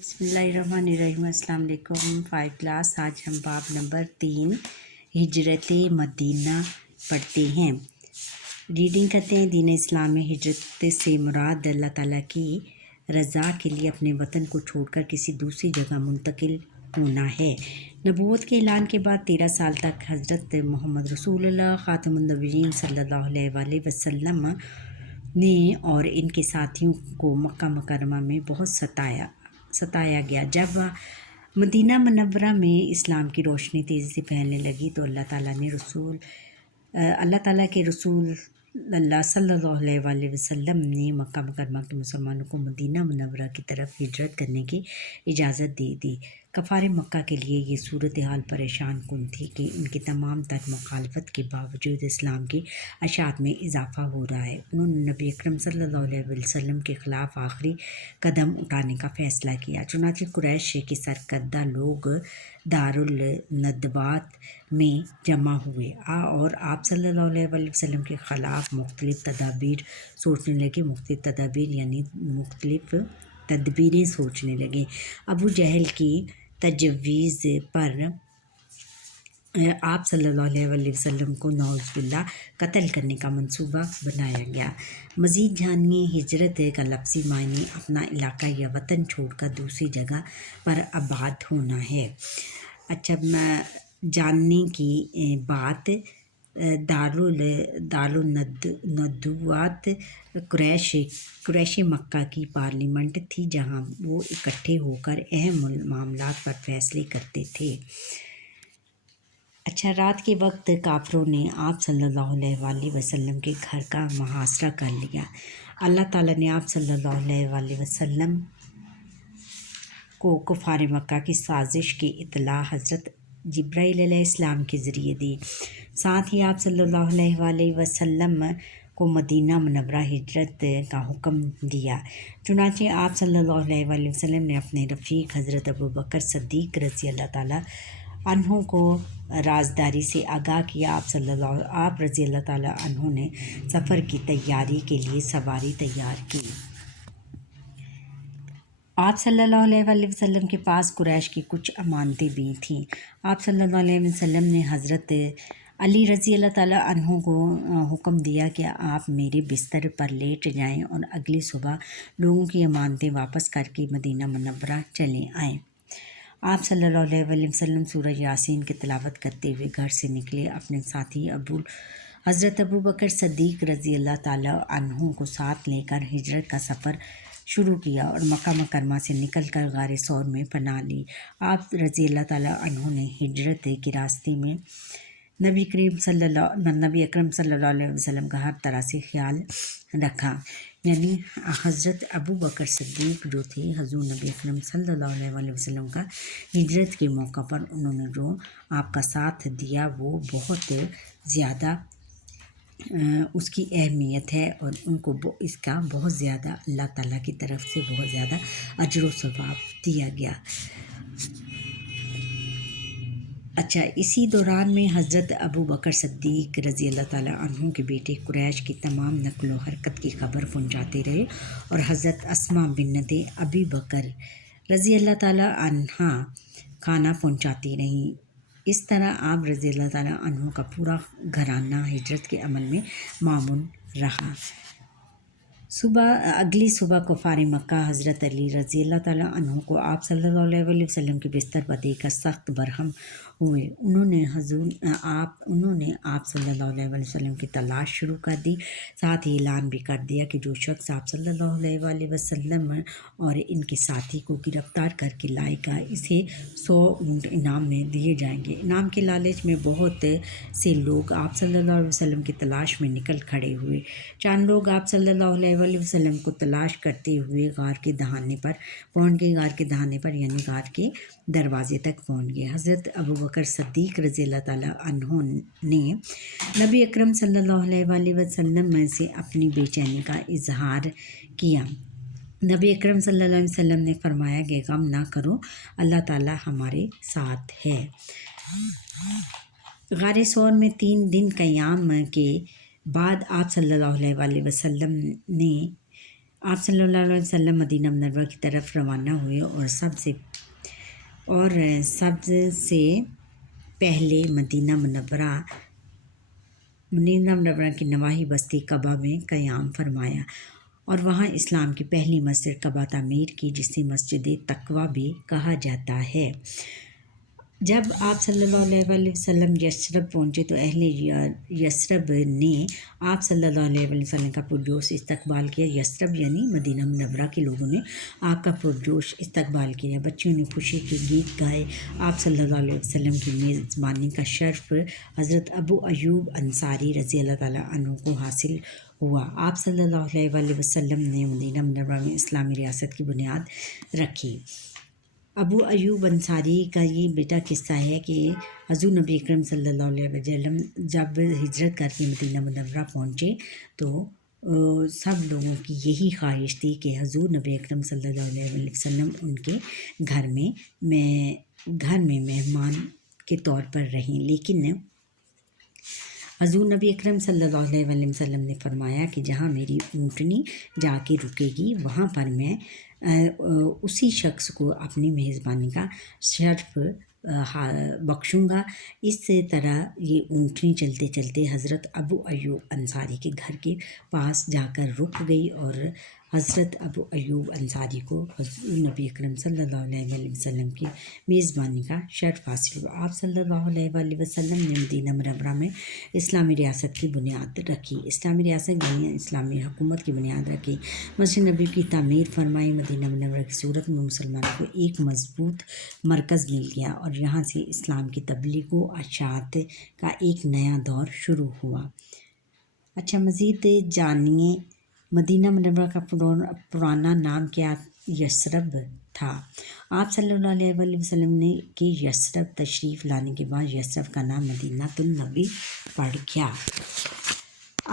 بسم اللہ الرحمن الرحیم۔ السلام علیکم 5 کلاس۔ آج ہم باب نمبر 3 ہجرت مدینہ پڑھتے ہیں۔ ریڈنگ کرتے ہیں۔ دین اسلام میں ہجرت سے مراد اللہ تعالیٰ کی رضا کے لیے اپنے وطن کو چھوڑ کر کسی دوسری جگہ منتقل ہونا ہے۔ نبوت کے اعلان کے بعد 13 سال تک حضرت محمد رسول اللہ خاتم النبیین صلی اللہ علیہ وآلہ وسلم نے اور ان کے ساتھیوں کو مکہ مکرمہ میں بہت ستایا گیا۔ جب مدینہ منورہ میں اسلام کی روشنی تیزی سے پھیلنے لگی تو اللہ تعالیٰ کے رسول اللہ صلی اللہ علیہ وآلہ وسلم نے مکہ مکرمہ کے مسلمانوں کو مدینہ منورہ کی طرف ہجرت کرنے کی اجازت دے دی۔ کفار مکہ کے لیے یہ صورتحال پریشان کن تھی کہ ان کی تمام تر مخالفت کے باوجود اسلام کی اشاعت میں اضافہ ہو رہا ہے۔ انہوں نے نبی اکرم صلی اللہ علیہ وسلم کے خلاف آخری قدم اٹھانے کا فیصلہ کیا۔ چنانچہ قریش کے سرکردہ لوگ دارالندوات میں جمع ہوئے اور آپ صلی اللہ علیہ وسلم کے خلاف مختلف تدبیریں سوچنے لگے۔ ابو جہل کی تجویز پر آپ صلی اللہ علیہ وسلم کو نعوذ باللہ قتل کرنے کا منصوبہ بنایا گیا۔ مزید جانیے۔ ہجرت کا لفظی معنی اپنا علاقہ یا وطن چھوڑ کر دوسری جگہ پر آباد ہونا ہے۔ جاننے کی بات، دارالندوات قریش مکہ کی پارلیمنٹ تھی جہاں وہ اکٹھے ہو کر اہم معاملات پر فیصلے کرتے تھے۔ رات کے وقت کافروں نے آپ صلی اللہ علیہ وآلہ وسلم کے گھر کا محاصرہ کر لیا۔ اللہ تعالیٰ نے آپ صلی اللہ علیہ وآلہ وسلم کو کفار مکہ کی سازش کی اطلاع حضرت جبرائیل علیہ السلام کے ذریعے دی۔ ساتھ ہی آپ صلی اللہ علیہ وآلہ وسلم کو مدینہ منورہ ہجرت کا حکم دیا۔ چنانچہ آپ صلی اللہ علیہ وآلہ وسلم نے اپنے رفیق حضرت ابوبکر صدیق رضی اللہ تعالیٰ عنہ کو رازداری سے آگاہ کیا۔ آپ رضی اللہ تعالیٰ عنہ نے سفر کی تیاری کے لیے سواری تیار کی۔ آپ صلی اللہ علیہ وآلہ وسلم کے پاس قریش کی کچھ امانتیں بھی تھیں۔ آپ صلی اللہ علیہ وسلم نے حضرت علی رضی اللہ تعالیٰ عنہ کو حکم دیا کہ آپ میرے بستر پر لیٹ جائیں اور اگلی صبح لوگوں کی امانتیں واپس کر کے مدینہ منورہ چلے آئیں۔ آپ صلی اللہ علیہ وآلہ وسلم سورہ یاسین کی تلاوت کرتے ہوئے گھر سے نکلے۔ اپنے ساتھی حضرت ابوبکر صدیق رضی اللہ تعالیٰ عنہ کو ساتھ لے کر ہجرت کا سفر شروع کیا اور مکہ مکرمہ سے نکل کر غار ثور میں پناہ لی۔ آپ رضی اللہ تعالیٰ عنہ نے ہجرت کے راستے میں نبی اکرم صلی اللہ علیہ وسلم کا ہر طرح سے خیال رکھا، یعنی حضرت ابوبکر صدیق جو تھے، حضور نبی اکرم صلی اللہ علیہ وآلہ وسلم کا ہجرت کے موقع پر انہوں نے جو آپ کا ساتھ دیا وہ بہت زیادہ اس کی اہمیت ہے اور ان کو اس کا بہت زیادہ اللہ تعالیٰ کی طرف سے بہت زیادہ اجر و ثواب دیا گیا۔ اسی دوران میں حضرت ابوبکر صدیق رضی اللہ تعالیٰ عنہ کے بیٹے قریش کی تمام نقل و حرکت کی خبر پہنچاتے رہے اور حضرت اسماء بنت ابی بکر رضی اللہ تعالیٰ عنہا کھانا پہنچاتی رہیں۔ اس طرح آپ رضی اللہ تعالیٰ عنہ کا پورا گھرانہ ہجرت کے عمل میں معاون رہا۔ اگلی صبح کفار مکہ حضرت علی رضی اللہ تعالیٰ عنہ کو آپ صلی اللہ علیہ وآلہ وسلم کے بستر پر دیکھ کر سخت برہم ہوئے۔ انہوں نے آپ صلی اللہ علیہ وآلہ وسلم کی تلاش شروع کر دی۔ ساتھ ہی اعلان بھی کر دیا کہ جو شخص آپ صلی اللہ علیہ وآلہ وسلم اور ان کے ساتھی کو گرفتار کر کے لائے گا اسے 100 اونٹ انعام میں دیے جائیں گے۔ انعام کے لالچ میں بہت سے لوگ آپ صلی اللہ علیہ وسلم کی تلاش میں نکل کھڑے ہوئے۔ چند لوگ آپ صلی اللہ علیہ وآلہ وسلم کو تلاش کرتے ہوئے غار کے دہانے پر پہنچ گئے، یعنی غار کے دروازے تک پہنچ گئے۔ حضرت ابوبکر صدیق رضی اللہ تعالیٰ عنہ نے نبی اکرم صلی اللہ علیہ وآلہ وسلم سے اپنی بے چینی کا اظہار کیا۔ نبی اکرم صلی اللہ علیہ وسلم نے فرمایا کہ غم نہ کرو، اللہ تعالیٰ ہمارے ساتھ ہے۔ غار ثور میں 3 دن قیام کے بعد آپ صلی اللہ علیہ وآلہ وسلم نے آپ صلی اللہ علیہ وسلم مدینہ منورہ کی طرف روانہ ہوئے اور سب سے پہلے مدینہ منورہ کی نواحی بستی قبا میں قیام فرمایا اور وہاں اسلام کی پہلی مسجد قبا تعمیر کی، جسے مسجد تقویٰ بھی کہا جاتا ہے۔ جب آپ صلی اللہ علیہ وسلم یثرب پہنچے تو اہل یثرب نے آپ صلی اللہ علیہ وسلم کا پرجوش استقبال کیا۔ یثرب یعنی مدینہ منورہ کے لوگوں نے آپ کا پرجوش استقبال کیا۔ بچیوں نے خوشی کے گیت گائے۔ آپ صلی اللہ علیہ وسلم کی میزبانی کا شرف حضرت ابو ایوب انصاری رضی اللہ تعالیٰ عنہ کو حاصل ہوا۔ آپ صلی اللہ علیہ وسلم نے مدینہ منورہ میں اسلامی ریاست کی بنیاد رکھی۔ ابو ایوب انصاری کا یہ بیٹا قصہ ہے کہ حضور نبی اکرم صلی اللہ علیہ وسلم جب ہجرت کر کے مدینہ منورہ پہنچے تو سب لوگوں کی یہی خواہش تھی کہ حضور نبی اکرم صلی اللہ علیہ وسلم ان کے گھر میں مہمان کے طور پر رہیں، لیکن حضور نبی اکرم صلی اللہ علیہ وسلم نے فرمایا کہ جہاں میری اونٹنی جا کے رکے گی وہاں پر میں اسی شخص کو اپنی میزبانی کا شرف بخشوں گا۔ اس طرح یہ اونٹنی چلتے چلتے حضرت ابو ایوب انصاری کے گھر کے پاس جا کر رک گئی اور حضرت ابو ایوب انصاری کو حضور نبی اکرم صلی اللہ علیہ وسلم کی میزبانی کا شرف حاصل ہوا۔ آپ صلی اللہ علیہ وسلم نے مدینہ منورہ میں اسلامی ریاست کی بنیاد رکھی۔ اسلامی ریاست یعنی اسلامی حکومت کی بنیاد رکھی۔ مسجد نبوی کی تعمیر فرمائی۔ مدینہ منورہ کی صورت میں مسلمانوں کو ایک مضبوط مرکز مل گیا اور یہاں سے اسلام کی تبلیغ و اشاعت کا ایک نیا دور شروع ہوا۔ اچھا، مزید جانیے مدینہ منورہ کا پرانا نام کیا یثرب تھا۔ آپ صلی اللہ علیہ وسلم نے کہ یثرب تشریف لانے کے بعد یثرب کا نام مدینہ النبی پڑ گیا۔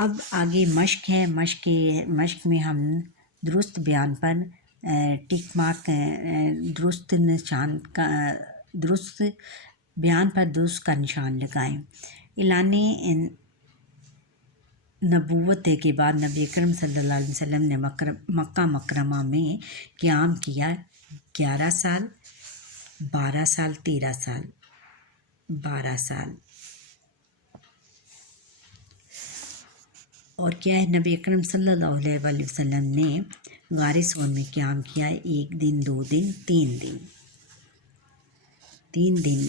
اب آگے مشق ہے۔ مشق میں ہم درست بیان پر ٹک مارک درست بیان پر درست کا نشان لگائیں۔ اعلان نبوت کے بعد نبی اکرم صلی اللہ علیہ وسلم نے مکہ مکرمہ میں قیام کیا 11 سال 12 سال 13 سال 12 سال اور کیا ہے نبی اکرم صلی اللہ علیہ وسلم نے غار ثور میں قیام کیا 1 دن 2 دن 3 دن 3 دن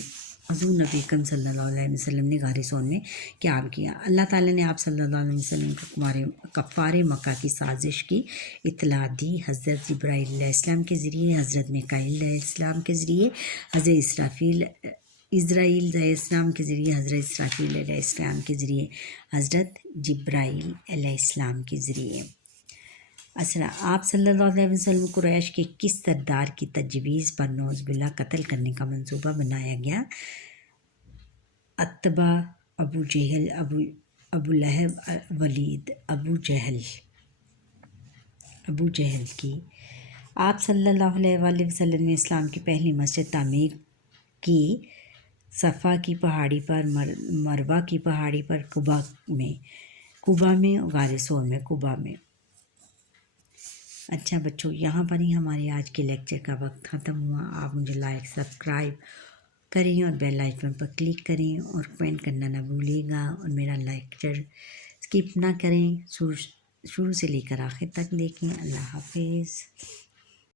حضور نبی اکرم صلی اللہ علیہ وسلم نے غار ثور میں قیام کیا۔ اللہ تعالیٰ نے آپ صلی اللہ علیہ وسلم کو کفار مکہ کی سازش کی اطلاع دی۔ حضرت جبرائیل علیہ السلام کے ذریعے، حضرت میکائیل علیہ السلام کے ذریعے، حضرت اسرائیل علیہ السلام کے ذریعے، حضرت اسرافیل علیہ السلام کے ذریعے، حضرت جبرائیل علیہ السلام کے ذریعے۔ آپ صلی اللہ علیہ وسلم قریش کے کس سردار کی تجویز پر نعوذ باللہ قتل کرنے کا منصوبہ بنایا گیا؟ عتبہ، ابو جہل، ابو لہب، ولید، ابو جہل کی۔ آپ صلی اللہ علیہ وسلم نے اسلام کی پہلی مسجد تعمیر کی صفا کی پہاڑی پر، مروہ کی پہاڑی پر، قبا میں، غار ثور میں، قبا میں۔ اچھا بچوں، یہاں پر ہی ہمارے آج کے لیکچر کا وقت ختم ہوا۔ آپ مجھے لائک سبسکرائب کریں اور بیل آئیکن پر کلک کریں اور کمنٹ کرنا نہ بھولیے گا اور میرا لیکچر اسکپ نہ کریں، شروع سے لے کر آخر تک دیکھیں۔ اللہ حافظ۔